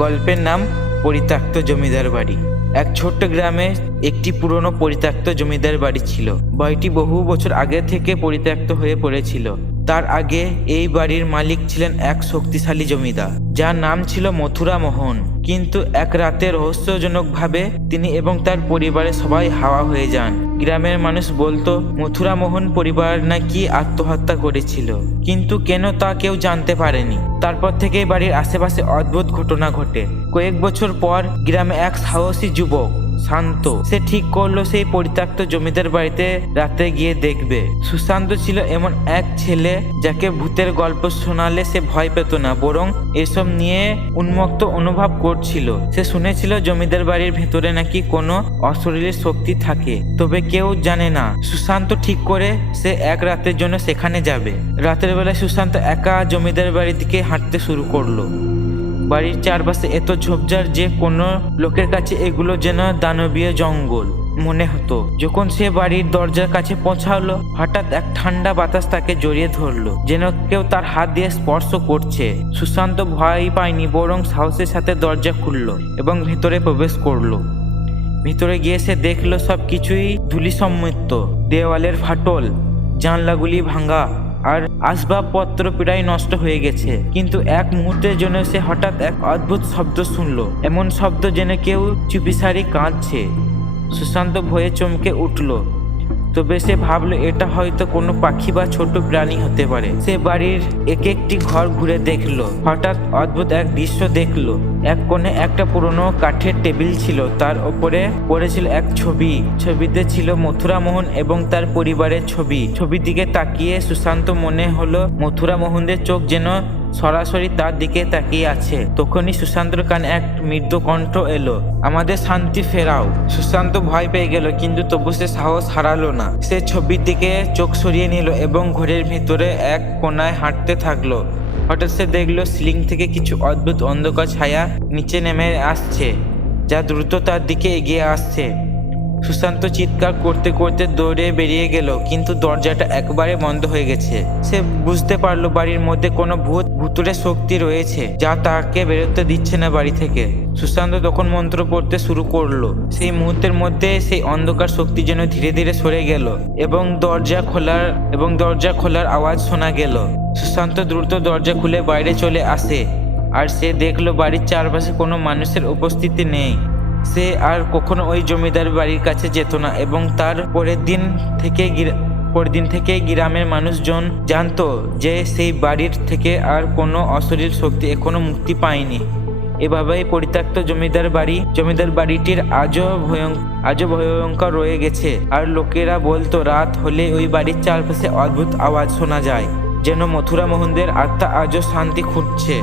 গল্পের নাম পরিত্যক্ত জমিদার বাড়ি। এক ছোট্ট গ্রামে একটি পুরনো পরিত্যক্ত জমিদার বাড়ি ছিল। বাড়িটি বহু বছর আগে থেকে পরিত্যক্ত হয়ে পড়েছিল। তার আগে এই বাড়ির মালিক ছিলেন এক শক্তিশালী জমিদার, যার নাম ছিল মথুরা মোহন। কিন্তু এক রাতে রহস্যজনকভাবে তিনি এবং তার পরিবারের সবাই হাওয়া হয়ে যান। গ্রামের মানুষ বলতো মথুরা মোহন পরিবার নাকি আত্মহত্যা করেছিল, কিন্তু কেন তা কেউ জানতে পারেনি। তারপর থেকে বাড়ির আশেপাশে অদ্ভুত ঘটনা ঘটে। কয়েক বছর পর গ্রামে এক সাহসী যুবক শান্ত সে ঠিক করলো সেই পরিত্যক্ত জমিদার বাড়িতে রাতে গিয়ে দেখবে। সুশান্ত ছিল এমন এক ছেলে যাকে ভূতের গল্প শোনালে সে ভয় পেত না, বরং এসব নিয়ে উন্মুক্ত অনুভব করছিল। সে শুনেছিল জমিদার বাড়ির ভেতরে নাকি কোনো অশরীরী শক্তি থাকে, তবে কেউ জানে না। সুশান্ত ঠিক করে সে এক রাতের জন্য সেখানে যাবে। রাতের বেলায় সুশান্ত একা জমিদার বাড়ির দিকে হাঁটতে শুরু করলো। বাড়ির চারপাশে এত ঝোপঝাড় যে কোনো লোকের কাছে এগুলো যেন দানবীয় জঙ্গল মনে হতো। যখন সে বাড়ির দরজার কাছে পৌঁছালো, হঠাৎ এক ঠান্ডা বাতাস তাকে জড়িয়ে ধরলো, যেন কেউ তার হাত দিয়ে স্পর্শ করছে। সুশান্ত ভয় পায়নি, বরং সাহসের সাথে দরজা খুললো এবং ভিতরে প্রবেশ করলো। ভিতরে গিয়ে সে দেখলো সবকিছুই ধূলিসমৃদ্ধ, দেওয়ালের ফাটল, জানলাগুলি ভাঙা আর আসবাবপত্র প্রায় নষ্ট হয়ে গেছে। কিন্তু এক মুহূর্তের জন্য সে হঠাৎ এক অদ্ভুত শব্দ শুনলো, এমন শব্দ যেন কেউ চুপিসারি কাঁদছে। সুশান্ত ভয়ে চমকে উঠলো, তবে সে ভাবলো এটা হয়তো কোনো পাখি বা ছোট প্রাণী হতে পারে। সে বাড়ির এক একটি ঘর ঘুরে দেখলো। হঠাৎ অদ্ভুত এক দৃশ্য দেখলো। এক কোণে একটা পুরনো কাঠের টেবিল ছিল, তার ওপরে পড়েছিল এক ছবি। ছবিতে ছিল মথুরা মোহন এবং তার পরিবারের ছবি। ছবির দিকে তাকিয়ে সুশান্ত মনে হলো মথুরা মোহনদের চোখ যেন সরাসরি তার দিকে তাকিয়ে আছে। তখনই সুশান্তর কানে এক মৃদু কণ্ঠ এলো, আমাদের শান্তি ফেরাও। সুশান্ত ভয় পেয়ে গেল, কিন্তু তবু সে সাহস হারালো না। সে ছবির দিকে চোখ সরিয়ে নিল এবং ঘরের ভিতরে এক কোণায় হাঁটতে থাকলো। হঠাৎ সে দেখলো সিলিং থেকে কিছু অদ্ভুত অন্ধকার ছায়া নিচে নেমে আসছে, যা দ্রুত তার দিকে এগিয়ে আসছে। সুশান্ত চিৎকার করতে করতে দৌড়ে বেরিয়ে গেল, কিন্তু দরজাটা একবারে বন্ধ হয়ে গেছে। সে বুঝতে পারলো বাড়ির মধ্যে কোনো ভুতুড়ে শক্তি রয়েছে, যা তাকে বেরোতে দিচ্ছে না বাড়ি থেকে। সুশান্ত তখন মন্ত্র পড়তে শুরু করলো। সেই মুহূর্তের মধ্যে সেই অন্ধকার শক্তি যেন ধীরে ধীরে সরে গেল এবং দরজা খোলার আওয়াজ শোনা গেল। সুশান্ত দ্রুত দরজা খুলে বাইরে চলে আসে, আর সে দেখলো বাড়ির চারপাশে কোনো মানুষের উপস্থিতি নেই। সে আর কখনো ওই জমিদার বাড়ির কাছে যেত না এবং তার পরের দিন থেকে গ্রামের মানুষজন জানতো যে সেই বাড়ির থেকে আর কোনো অশরীর শক্তি এখনো মুক্তি পায়নি। এভাবেই পরিত্যক্ত জমিদার বাড়িটির আজও ভয়ঙ্কর রয়ে গেছে। আর লোকেরা বলতো রাত হলে ওই বাড়ির চারপাশে অদ্ভুত আওয়াজ শোনা যায়, যেন মথুরা মোহনদের আত্মা আজও শান্তি খুঁজছে।